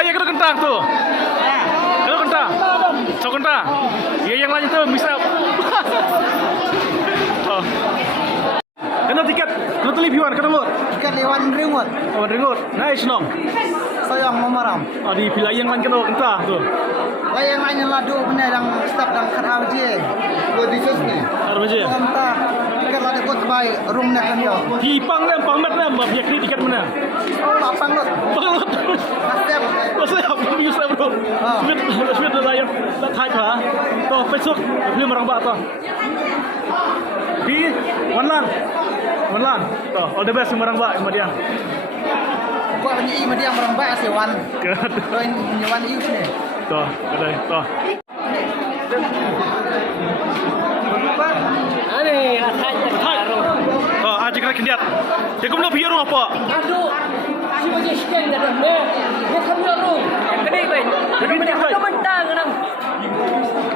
lah ya kena kentang tuh. Kena kentang. Cok kentang. Ya yang lain tuh bisa. Oh. Kena tiket, kena televiwan, kena mut. Tiket lewat ringut. Oh, ringut. Nice nong. Sayang mamaram. Oh, di pilihan yang lain kena kentang tuh. Layang lain yang ladu benar yang staf dan kerja je. Go di sus ni. Harus aja. Entah. Tiket ladu kot baik room nak kan yo. Di pang nem, pang met nem, biar kini tiket mana? Oh, lapang lot. Pang lot. Step. Masih apa yang bisa bro? Sweet dah yang dah type ha. Toh besok beli marang bak toh. Di Wanlan. Toh all the best marang bak sama dia. Kau penyi i dia orang baik sewan. Kat. Kau nyawan i sini. Toh, kadai toh. Ani rasanya baru. Oh, aja kena kendiat. Dia kau nak biar apa? Aduh, si macam sekian dah dah. Dia kan baru. Kedai baik. Kedai baik. Ada mentang orang.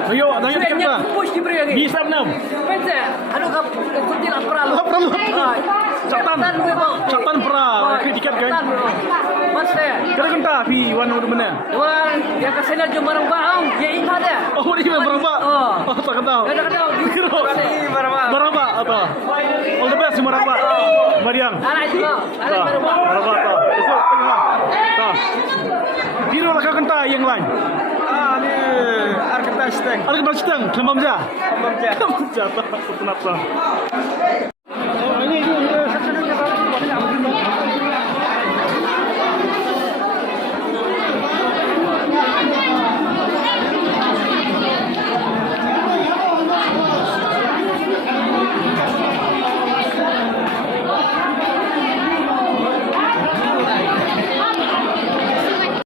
Ayo, dah yang tiket dah. Push di beri lagi. Bisa enam. Betul. Aduh kau kunci lapar lu. Lapar lu. Caktan pra. Kena tiket kan? Mas saya. Kena kentah pi wan udah mana? Wan, dia kasih nak jumpa orang baang. Dia ingat dia. Oh, dia marang bak. Oh. Oh, tak kenal. Ada kenal. Marang bak atau? All the best marang bak. Mariang. Anak itu. Anak baru. Marang bak toh. Besok tengah. Toh. Biru lah kau kentah yang lain. Ni arkita steng. Ada kembali sedang, kelembam jah. Kelembam jah. Kelembam jah, toh. Sepenat toh.